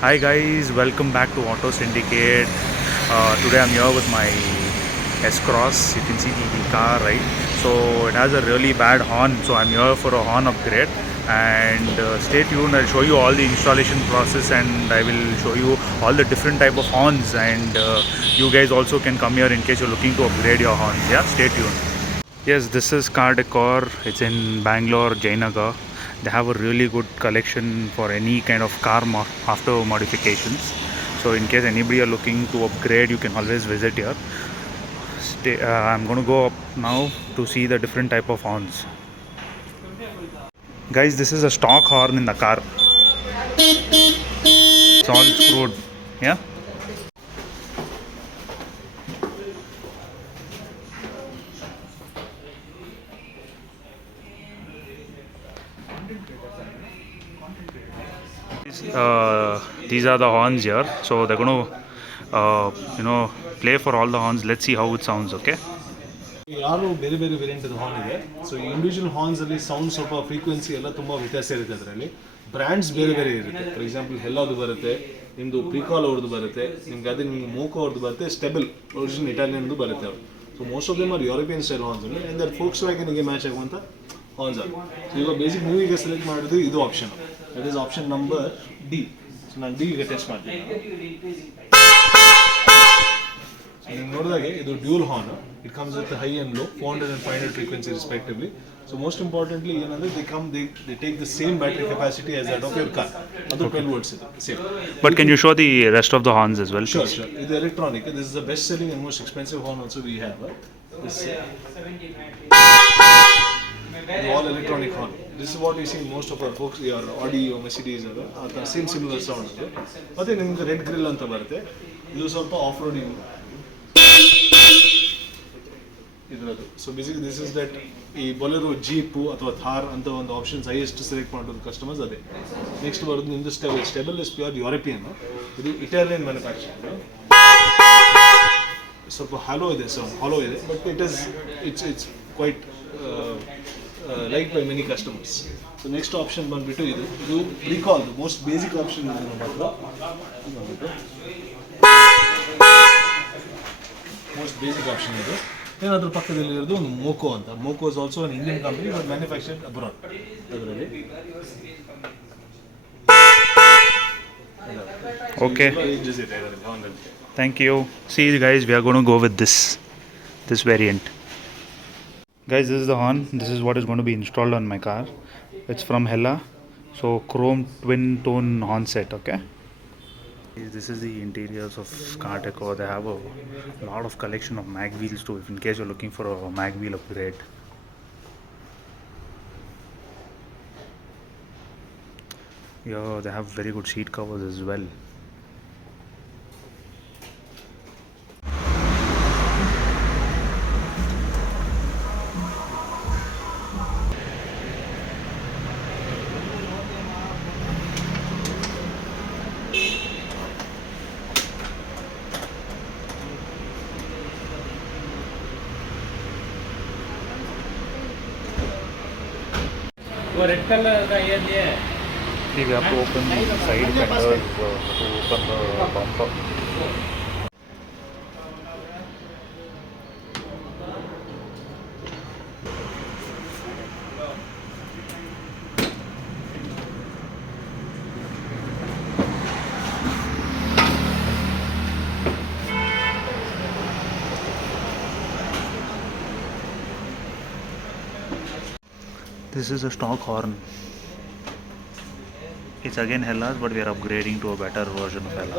Hi guys, welcome back to Auto Syndicate. Today I'm here with my S Cross. You can see the car, right? So it has a really bad horn. So I'm here for a horn upgrade. And stay tuned. I'll show you all the installation process, and I will show you all the different type of horns. And you guys also can come here in case you're looking to upgrade your horns. Yeah, stay tuned. Yes, this is Car Decor. It's in Bangalore, Jainagar. They have a really good collection for any kind of car after modifications. So in case anybody are looking to upgrade, you can always visit here. I'm going to go up now to see the different type of horns. Guys, this is a stock horn in the car. It's all screwed. Yeah. These are the horns here. So they're going to, play for all the horns. Let's see how it sounds. Okay. ಯಾರು ಬೇರೆ ಬೇರೆ variant horn ಇದೆ. So individual horns ಅಲ್ಲಿ sound ಸ್ವಲ್ಪ frequency ಎಲ್ಲ ತುಂಬಾ ವ್ಯತ್ಯಾಸ ಇರುತ್ತೆ. ಅದರಲ್ಲಿ ಬ್ರ್ಯಾಂಡ್ಸ್ ಬೇರೆ ಬೇರೆ ಇರುತ್ತೆ. ಫಾರ್ ಎಕ್ಸಾಂಪಲ್ ಹೆಲ್ಲಾದು ಬರುತ್ತೆ, ನಿಮ್ಮದು ಪ್ರಿಕಾಲ್ ಅವ್ರದ್ದು ಬರುತ್ತೆ, ನಿಮ್ಗೆ ಅದೇ ನಿಮ್ಗೆ ಮೋಕೋ ಅವ್ರದ್ದು ಬರುತ್ತೆ, ಸ್ಟೆಬಲ್ ಒರಿಜಿನಲ್ ಇಟಾಲಿಯನ್ದು ಬರುತ್ತೆ ಅವರು. So most of them are European style horns and their ಫೋಕ್ಸ್ ವ್ಯಾಗನ್ಗೆ ಮ್ಯಾಚ್ ಆಗುವಂಥ ಹಾರ್ನ್ಸ್ ಅದು. ಸೊ ಈಗ ಬೇಸಿಕ್ ನೀವು ಈಗ ಸೆಲೆಕ್ಟ್ ಮಾಡಿದ್ದು ಇದು option, that is option number D. So ನಾನು ಡಿ ಈಗ ಟೆಸ್ಟ್ ಮಾಡ್ತೀನಿ. ನೀವು ನೋಡಿದಾಗೆ ಇದು dual horn. It comes with high and low 400 and 500 frequency respectively. So most importantly ಏನಂದ್ರೆ they take the same battery capacity as that of your car. ಅದು 12 volts ಇದೆ same. But can you show the rest of the horns as well? Sure. ಇದು electronic. This is the best selling and most expensive horn also we have. This all electronic horn. This is what you see in most of our folks, your Audi or Mercedes are same similar sound. ಮತ್ತೆ ನಿಮ್ಗೆ red grill ಅಂತ ಬರುತ್ತೆ. ಇದು ಸ್ವಲ್ಪ off roading ಇದ್ರದ್ದು. So basically this is that ಈ Bolero jeep ಅಥವಾ ಥಾರ್ ಅಂತ ಒಂದು ಆಪ್ಷನ್ಸ್ ಹೈಯೆಸ್ಟ್ ಸೆಲೆಕ್ಟ್ ಮಾಡೋದು ಕಸ್ಟಮರ್ಸ್ ಅದೇ. ನೆಕ್ಸ್ಟ್ ಬರೋದು ನಿಮ್ಮದು ಸ್ಟೆಬಲ್ ಇಸ್ ಪ್ಯೂರ್ ಯುರೋಪಿಯನ್, ಇದು ಇಟಾಲಿಯನ್ ಮ್ಯಾನುಫ್ಯಾಕ್ಚರಿಂಗ್. ಸ್ವಲ್ಪ ಹಾಲೋ ಇದೆ, ಹಾಲೋ ಇದೆ, but it's quite like by many customers. So next option ಬಂದ್ಬಿಟ್ಟು ಇದು ಪ್ರಿಕಾಲ್, ಮೋಸ್ಟ್ ಬೇಸಿಕ್ ಆಪ್ಷನ್ ಇದೆ ನಮ್ಮ ಹತ್ರ. ಮೋಸ್ಟ್ ಬೇಸಿಕ್ ಆಪ್ಷನ್ ಇದು. ಏನಾದರೂ ಪಕ್ಕದಲ್ಲಿರೋದು ಒಂದು ಮೋಕೋ ಅಂತ. ಮೋಕೋ is also an Indian company but manufactured abroad. ಅದರಲ್ಲಿ Okay. Thank you. See guys, we are going to go with this variant. Guys, this is the horn. This is what is going to be installed on my car. It's from Hella. So chrome twin tone horn set. Okay. This is the interiors of Car Decor. They have a lot of collection of mag wheels too, if in case you're looking for a mag wheel upgrade. Yeah, they have very good seat covers as well. वो red colour का ये दिए. See, we have to open the side fenders to open the bumper. This is a stock horn. It's again Hella's, but we are upgrading to a better version of Hella.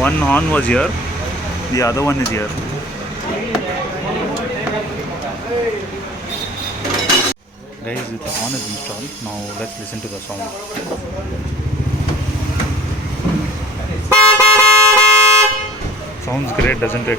One horn was here, the other one is here. Guys, the horn is installed. Now let's listen to the sound. Sounds great, doesn't it?